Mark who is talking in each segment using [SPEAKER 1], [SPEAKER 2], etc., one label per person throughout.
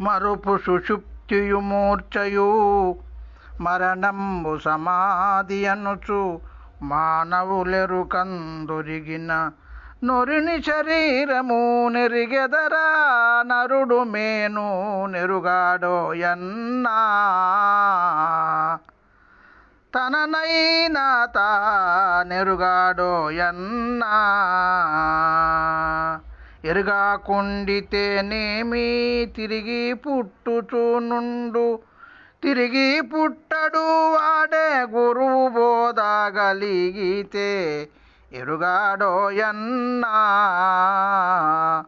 [SPEAKER 1] మరుపు సుషుప్తియు మూర్ఛయు. మరణంబు సమాధి అనుచు మానవులెరుకందొరిగిన నొరిని శరీరము నెరిగెదరా. నరుడు మేను నెరుగాడోయన్నా తననైనా తా నెరుగాడోయన్నా ఎరుగాకుండితేనేమి తిరిగి పుట్టుచు నుండు. తిరిగి పుట్టడు వాడే గురువు బోధగలిగితే ఎరుగాడోయన్నా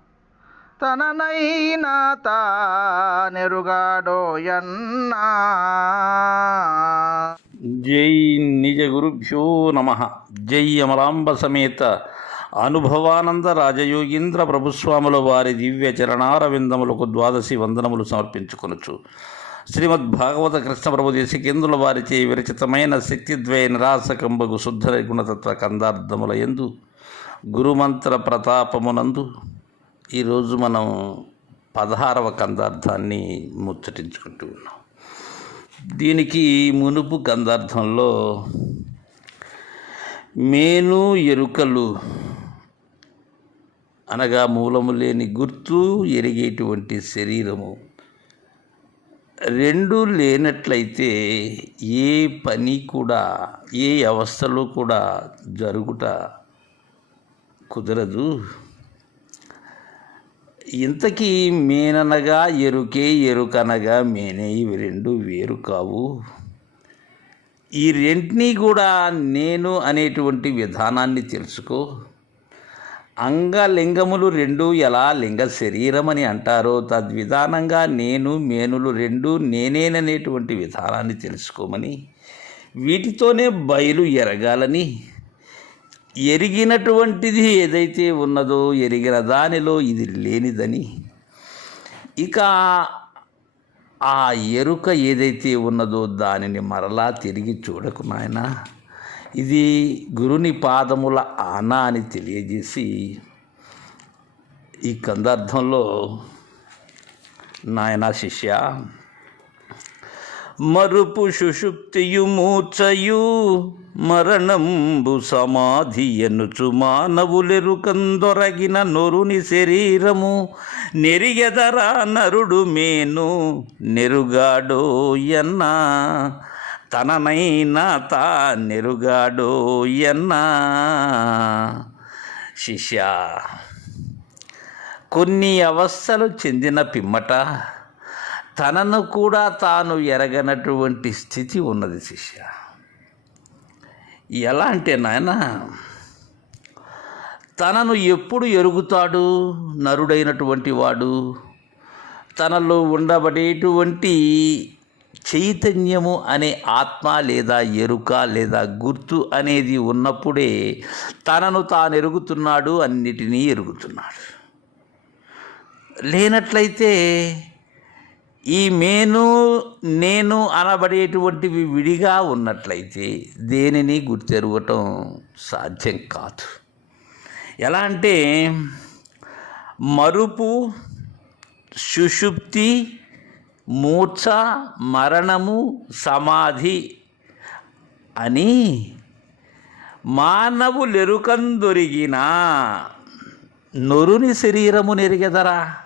[SPEAKER 1] తననైనా తానెరుగాడోయన్నా
[SPEAKER 2] జై నిజ గురుభ్యో నమ. జై అమలాంబ సమేత అనుభవానంద రాజయోగీంద్ర ప్రభుస్వాముల వారి దివ్య చరణారవిందములకు ద్వాదశి వందనములు సమర్పించుకొనొచ్చు శ్రీమద్ భాగవత కృష్ణ ప్రభు దేశికేంద్రుల వారిచే విరచితమైన శక్తిద్వయ నిరాసకంబగు శుద్ధ గుణతత్వ కందార్థముల ఎందు గురుమంత్ర ప్రతాపమునందు ఈరోజు మనం పదహారవ కందార్థాన్ని ముచ్చటించుకుంటూ ఉన్నాం. దీనికి మునుపు గంధార్థంలో మేను ఎరుకలు అనగా మూలము లేని గుర్తు ఎరిగేటువంటి శరీరము. రెండు లేనట్లయితే ఏ పని కూడా ఏ అవస్థలో కూడా జరుగుట కుదరదు. ఇంతకీ మేననగా ఎరుకే ఎరుకనగా మేనే ఇవి రెండు వేరు కావు. ఈ రెంటినీ కూడా నేను అనేటువంటి విధానాన్ని తెలుసుకో. అంగలింగములు రెండు ఎలా లింగ శరీరం అని అంటారో తద్విధానంగా నేను మేనులు రెండు నేనేననేటువంటి విధానాన్ని తెలుసుకోమని వీటితోనే బయలు ఎరగాలని ఎరిగినటువంటిది ఏదైతే ఉన్నదో ఎరిగిన దానిలో ఇది లేనిదని. ఇక ఆ ఎరుక ఏదైతే ఉన్నదో దానిని మరలా తిరిగి చూడకు నాయనా. ఇది గురుని పాదముల ఆన అని తెలియజేసి ఈ కందార్థంలో నాయన శిష్య మరుపు సుషుప్తియు మూర్చయు మరణంబు సమాధి ఎనుచు మానవులెరుకందొరగిన నొరుని శరీరము నెరిగెదరా నరుడు మేను నెరుగాడో ఎన్నా తననైనా తా నెరుగాడు ఎన్నా. శిష్య కొన్ని అవస్థలు చెందిన పిమ్మట తనను కూడా తాను ఎరగనటువంటి స్థితి ఉన్నది శిష్య. ఎలా అంటే నాయన తనను ఎప్పుడు ఎరుగుతాడు నరుడైనటువంటి వాడు? తనలో ఉండబడేటువంటి చైతన్యము అనే ఆత్మ లేదా ఎరుక లేదా గుర్తు అనేది ఉన్నప్పుడే తనను తాను ఎరుగుతున్నాడు అన్నిటినీ ఎరుగుతున్నాడు. లేనట్లయితే ఈ మేను నేను అనబడేటువంటివి విడిగా ఉన్నట్లయితే దేనిని గుర్తెరగటం సాధ్యం కాదు. ఎలా అంటే మరుపు సుషుప్తి మూర్ఛ మరణము సమాధి అని మానవులెరుకందొరిగిన నొరుని శరీరము నెరిగెదరా?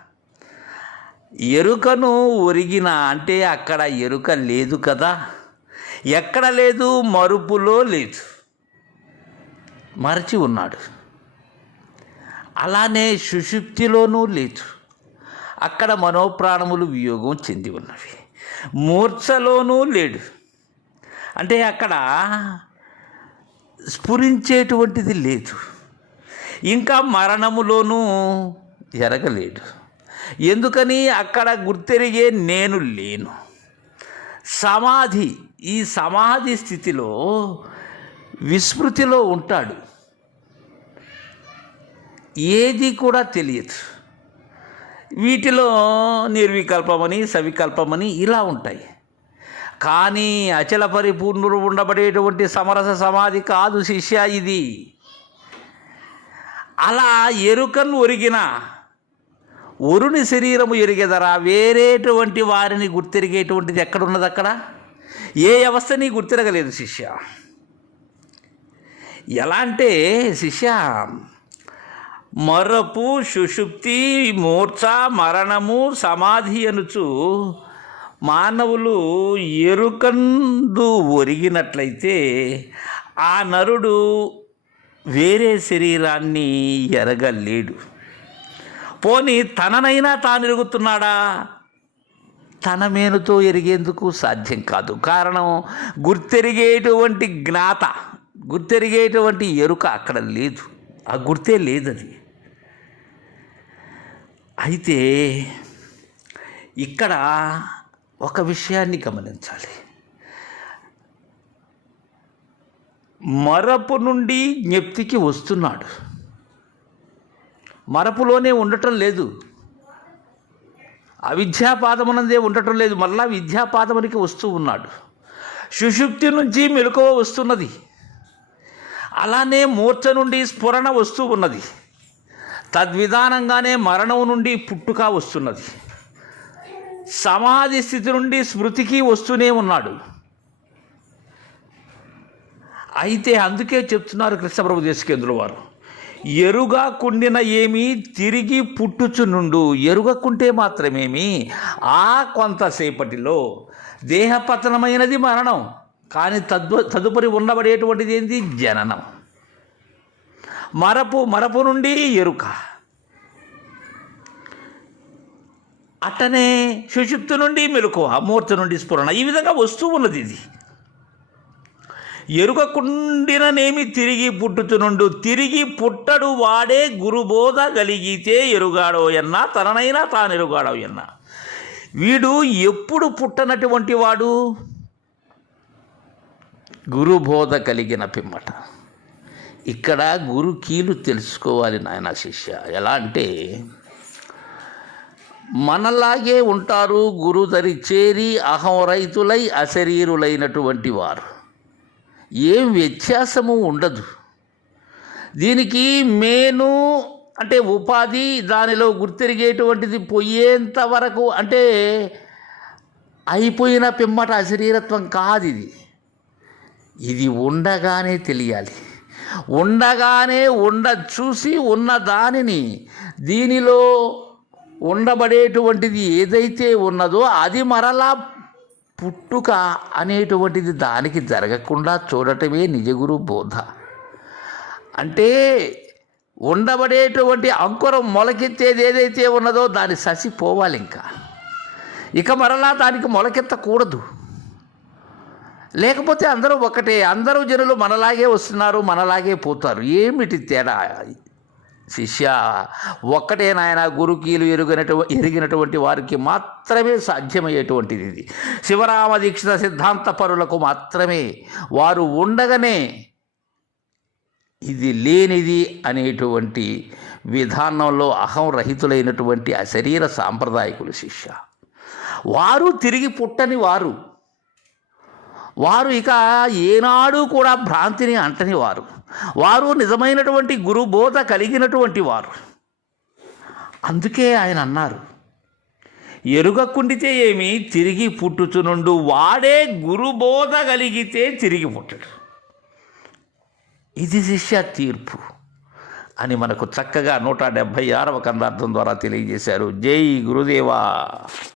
[SPEAKER 2] ఎరుకను ఒరిగిన అంటే అక్కడ ఎరుక లేదు కదా? ఎక్కడ లేదు మరుపులో లేదు. మరచి ఉన్నాడు. అలానే సుషుప్తిలోనూ లేదు. అక్కడ మనోప్రాణములు వియోగం చెంది ఉన్నవి. మూర్ఛలోనూ లేడు. అంటే అక్కడ స్ఫురించేటువంటిది లేదు. ఇంకా మరణములోనూ ఎరగలేడు ఎందుకని? అక్కడ గుర్తెరిగే నేను లేను. సమాధి ఈ సమాధి స్థితిలో విస్మృతిలో ఉంటాడు. ఏది కూడా తెలియదు. వీటిలో నిర్వికల్పమని సవికల్పమని ఇలా ఉంటాయి. కానీ అచల పరిపూర్ణులు ఉండబడేటువంటి సమరస సమాధి కాదు శిష్య ఇది. అలా ఎరుకను ఒరిగిన ఒరుని శరీరము ఎరిగెదరా? వేరేటువంటి వారిని గుర్తిరిగేటువంటిది ఎక్కడున్నది అక్కడ? ఏ వ్యవస్థని గుర్తిరగలేదు శిష్య. ఎలా అంటే శిష్య మరపు సుషుప్తి మూర్ఛ మరణము సమాధి అనుచు మానవులు ఎరుకందు ఒరిగినట్లయితే ఆ నరుడు వేరే శరీరాన్ని ఎరగలేడు. పోని తననైనా తాను ఎరుగుతున్నాడా తన మేనుతో ఎరిగేందుకు సాధ్యం కాదు. కారణం గుర్తెరిగేటువంటి జ్ఞాత గుర్తెరిగేటువంటి ఎరుక అక్కడ లేదు. ఆ గుర్తే లేదది. అయితే ఇక్కడ ఒక విషయాన్ని గమనించాలి. మరపు నుండి జ్ఞప్తికి వస్తున్నాడు. మరపులోనే ఉండటం లేదు. అవిద్యాపాదమునందే ఉండటం లేదు. మళ్ళా విద్యాపాదమునికి వస్తూ ఉన్నాడు. సుషుప్తి నుంచి మెలకువ వస్తున్నది. అలానే మూర్ఛ నుండి స్ఫురణ వస్తూ ఉన్నది. తద్విధానంగానే మరణం నుండి పుట్టుక వస్తున్నది. సమాధి స్థితి నుండి స్మృతికి వస్తూనే ఉన్నాడు. అయితే అందుకే చెప్తున్నారు కృష్ణప్రభు దేశకేంద్రుల వారు ఎరుగా కుండిన ఏమి తిరిగి పుట్టుచునుండు ఎరుగకుంటే మాత్రమేమి? ఆ కొంతసేపటిలో దేహపతనమైనది మరణం కానీ తద్వ తదుపరి ఉండబడేటువంటిది ఏంటి జననం. మరపు మరపు నుండి ఎరుక. అట్టనే సుషుప్తు నుండి మెలకువ మూర్తి నుండి స్ఫురణ. ఈ విధంగా వస్తూ ఉన్నది ఇది. ఎరుగకుండిననేమి తిరిగి పుట్టుచునుండు తిరిగి పుట్టడు వాడే గురుబోధ కలిగితే ఎరుగాడోయన్నా తననైనా తాను ఎరుగాడోయన్నా వీడు ఎప్పుడు పుట్టనటువంటి వాడు? గురుబోధ కలిగిన పిమ్మట. ఇక్కడ గురు కీలు తెలుసుకోవాలి నాయన శిష్య. ఎలా అంటే మనలాగే ఉంటారు గురుదరి చేరి అహం రైతులై అశరీరులైనటువంటి వారు. ఏం వ్యత్యాసము ఉండదు. దీనికి మేను అంటే ఉపాధి దానిలో గుర్తిరిగేటువంటిది పోయేంత వరకు అంటే అయిపోయిన పిమ్మట అశరీరత్వం కాదు ఇది. ఇది ఉండగానే తెలియాలి. ఉండగానే ఉండ చూసి ఉన్న దానిని దీనిలో ఉండబడేటువంటిది ఏదైతే ఉన్నదో అది మరలా పుట్టుక అనేటువంటిది దానికి జరగకుండా చూడటమే నిజగురు బోధ. అంటే ఉండబడేటువంటి అంకురం మొలకెత్తేది ఏదైతే ఉన్నదో దాని ససి పోవాలి ఇంకా ఇక మరలా దానికి మొలకెత్తకూడదు. లేకపోతే అందరూ ఒకటే అందరూ జనులు మనలాగే వస్తున్నారు మనలాగే పోతారు. ఏమిటి తేడా? శిష్య ఒక్కటే నాయన గురుకీలు ఎరుగినటు ఎరిగినటువంటి వారికి మాత్రమే సాధ్యమయ్యేటువంటిది ఇది. శివరామ దీక్షిత సిద్ధాంత పరులకు మాత్రమే వారు ఉండగానే ఇది లేనిది అనేటువంటి విధానంలో అహం రహితులైనటువంటి ఆ శరీర సాంప్రదాయకులు శిష్య. వారు తిరిగి పుట్టని వారు వారు ఇక ఏనాడు కూడా భ్రాంతిని అంటని వారు వారు నిజమైనటువంటి గురుబోధ కలిగినటువంటి వారు. అందుకే ఆయన అన్నారు ఎరుగకుండితే ఏమి? తిరిగి పుట్టుచునుండు వాడే గురుబోధ కలిగితే తిరిగి పుట్టడు. ఇది శిష్య తీర్పు అని మనకు చక్కగా నూట డెబ్భై ఆరవ కందార్థం ద్వారా తెలియజేశారు. జై గురుదేవా.